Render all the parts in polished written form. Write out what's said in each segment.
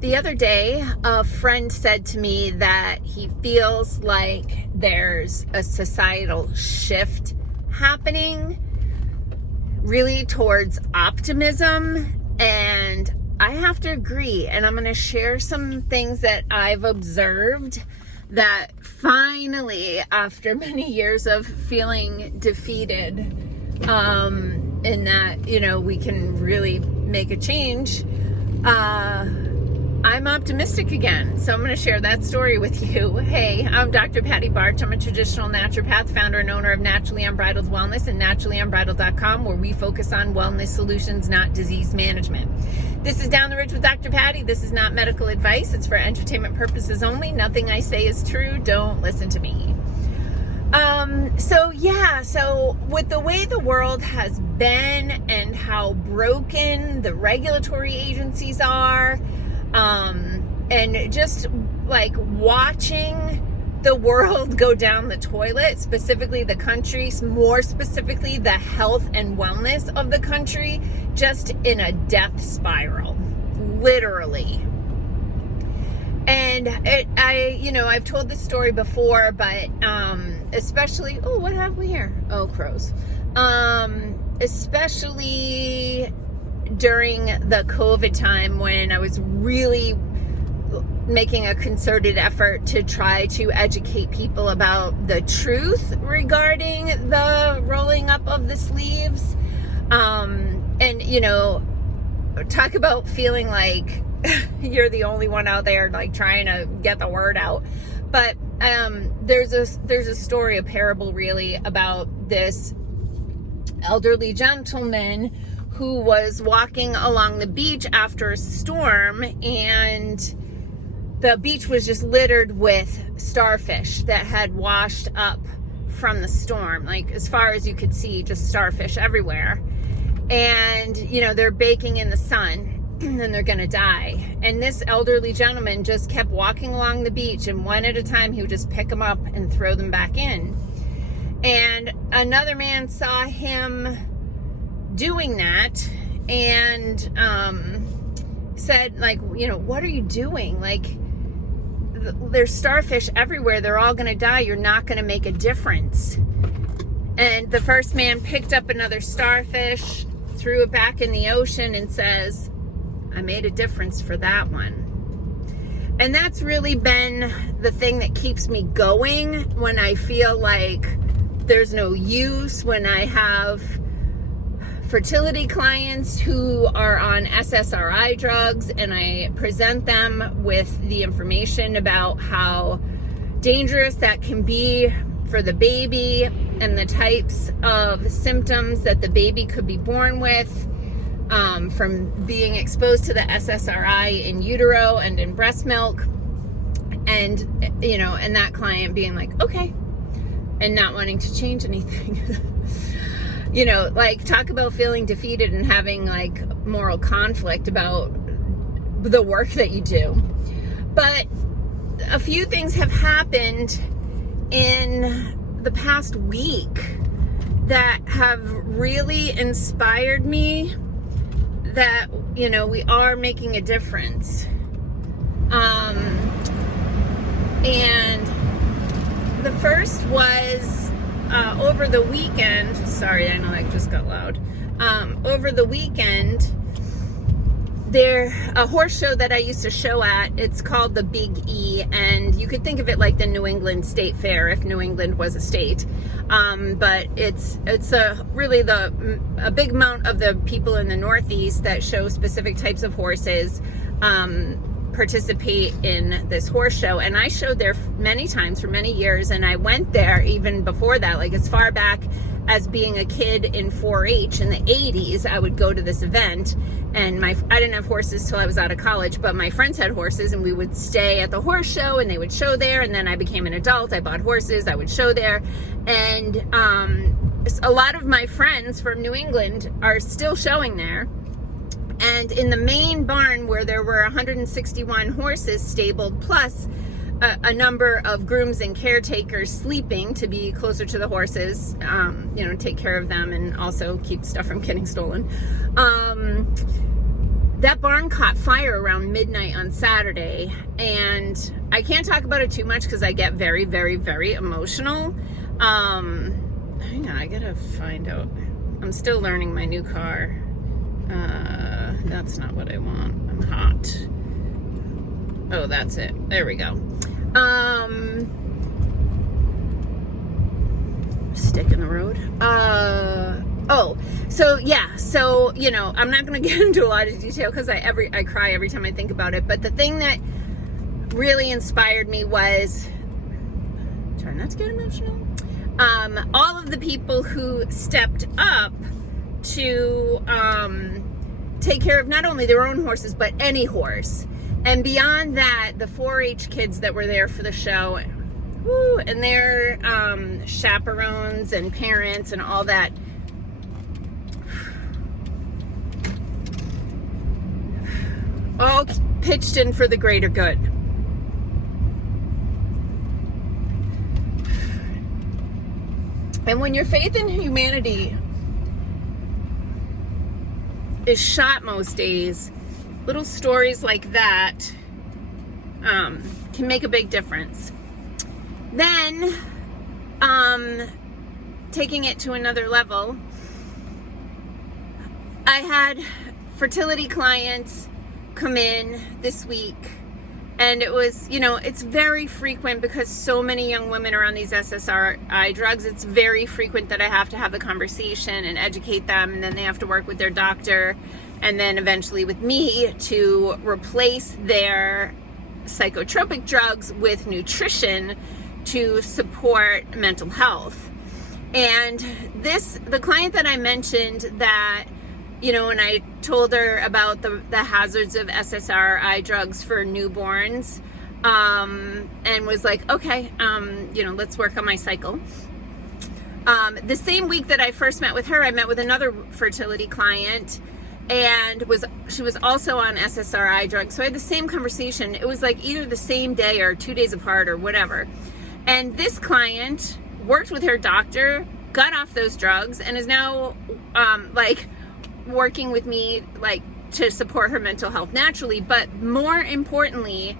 The other day, a friend said to me that he feels like there's a societal shift happening really towards optimism, and I have to agree. And I'm going to share some things that I've observed that finally, after many years of feeling defeated, in that, we can really make a change, I'm optimistic again. So I'm going to share that story with you. Hey, I'm Dr. Patty Barch. I'm a traditional naturopath, founder and owner of Naturally Unbridled Wellness and naturallyunbridled.com, where we focus on wellness solutions, not disease management. This is Down the Ridge with Dr. Patty. This is not medical advice. It's for entertainment purposes only. Nothing I say is true. Don't listen to me. So with the way the world has been and how broken the regulatory agencies are, and just like watching the world go down the toilet, specifically the country, more specifically the health and wellness of the country, just in a death spiral, literally. And I've told this story before, but especially, what have we here? Oh, crows. Especially during the COVID time, when I was really making a concerted effort to try to educate people about the truth regarding the rolling up of the sleeves. Talk about feeling like you're the only one out there like trying to get the word out. But there's a story, a parable really, about this elderly gentleman who was walking along the beach after a storm, and the beach was just littered with starfish that had washed up from the storm. Like, as far as you could see, just starfish everywhere. And, they're baking in the sun and they're going to die. And this elderly gentleman just kept walking along the beach, and one at a time he would just pick them up and throw them back in. And another man saw him doing that and said, like, what are you doing? Like, there's starfish everywhere. They're all going to die. You're not going to make a difference. And the first man picked up another starfish, threw it back in the ocean, and says, I made a difference for that one. And that's really been the thing that keeps me going when I feel like there's no use, when I have fertility clients who are on SSRI drugs, and I present them with the information about how dangerous that can be for the baby and the types of symptoms that the baby could be born with from being exposed to the SSRI in utero and in breast milk. And, and that client being like, okay, and not wanting to change anything. Talk about feeling defeated and having like moral conflict about the work that you do. But a few things have happened in the past week that have really inspired me that, we are making a difference. And the first was over the weekend. Sorry, I know that just got loud. Over the weekend, a horse show that I used to show at, it's called the Big E, and you could think of it like the New England State Fair if New England was a state. But it's a big amount of the people in the Northeast that show specific types of horses participate in this horse show. And I showed there many times for many years, and I went there even before that, like as far back as being a kid in 4-H in the 80s. I would go to this event, and I didn't have horses till I was out of college, but my friends had horses, and we would stay at the horse show, and they would show there. And then I became an adult, I bought horses, I would show there. And a lot of my friends from New England are still showing there. And in the main barn, where there were 161 horses stabled, plus a number of grooms and caretakers sleeping to be closer to the horses, take care of them and also keep stuff from getting stolen. that barn caught fire around midnight on Saturday, and I can't talk about it too much because I get very, very, very emotional. Hang on, I gotta find out. I'm still learning my new car. That's not what I want. I'm hot. Oh, that's it. There we go. Stick in the road. So you know, I'm not going to get into a lot of detail because I cry every time I think about it. But the thing that really inspired me was, try not to get emotional. All of the people who stepped up to take care of not only their own horses but any horse, and beyond that, the 4-H kids that were there for the show. Woo, and their chaperones and parents and all that. All pitched in for the greater good. And when your faith in humanity is shot most days, little stories like that can make a big difference. Then, taking it to another level, I had fertility clients come in this week, and it was, you know, it's very frequent because so many young women are on these SSRI drugs. It's very frequent that I have to have the conversation and educate them, and then they have to work with their doctor, and then eventually with me to replace their psychotropic drugs with nutrition to support mental health. And the client that I mentioned that, you know, when I told her about the hazards of SSRI drugs for newborns, and was like, okay, you know, let's work on my cycle. The same week that I first met with her, I met with another fertility client, and she was also on SSRI drugs. So I had the same conversation. It was like either the same day or 2 days apart or whatever. And this client worked with her doctor, got off those drugs, and is now working with me to support her mental health naturally. But more importantly,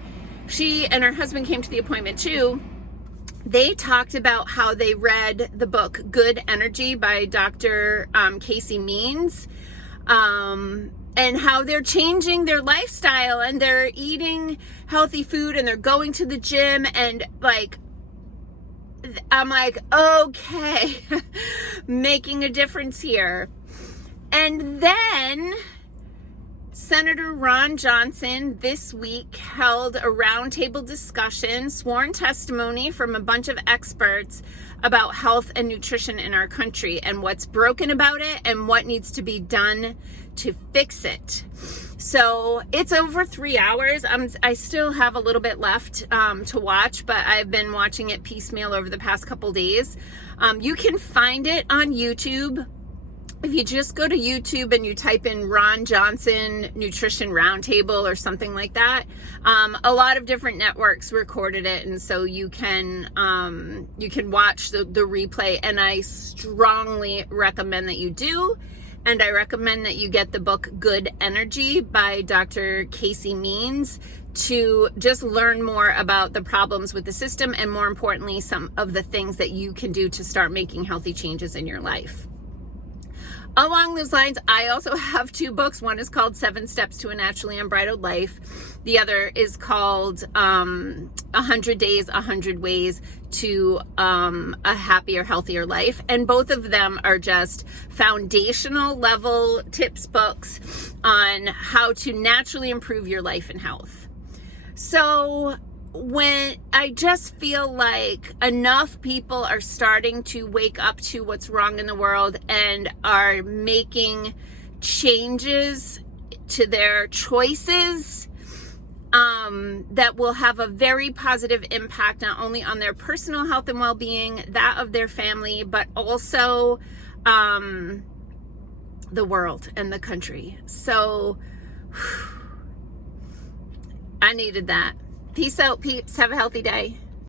she and her husband came to the appointment too. They talked about how they read the book Good Energy by Dr. Casey Means, and how they're changing their lifestyle and they're eating healthy food and they're going to the gym, and I'm like, okay, making a difference here. And then Senator Ron Johnson this week held a roundtable discussion, sworn testimony from a bunch of experts about health and nutrition in our country and what's broken about it and what needs to be done to fix it. So it's over 3 hours. I still have a little bit left to watch, but I've been watching it piecemeal over the past couple days. You can find it on YouTube. If you just go to YouTube and you type in Ron Johnson Nutrition Roundtable or something like that, a lot of different networks recorded it, and so you can watch the replay. And I strongly recommend that you do. And I recommend that you get the book Good Energy by Dr. Casey Means to just learn more about the problems with the system, and more importantly, some of the things that you can do to start making healthy changes in your life. Along those lines, I also have 2 books. One is called 7 Steps to a Naturally Unbridled Life. The other is called 100 Days, 100 Ways to a Happier, Healthier Life. And both of them are just foundational level tips books on how to naturally improve your life and health. So when I just feel like enough people are starting to wake up to what's wrong in the world and are making changes to their choices, that will have a very positive impact not only on their personal health and well-being, that of their family, but also the world and the country. So I needed that. Peace out, peeps. Have a healthy day.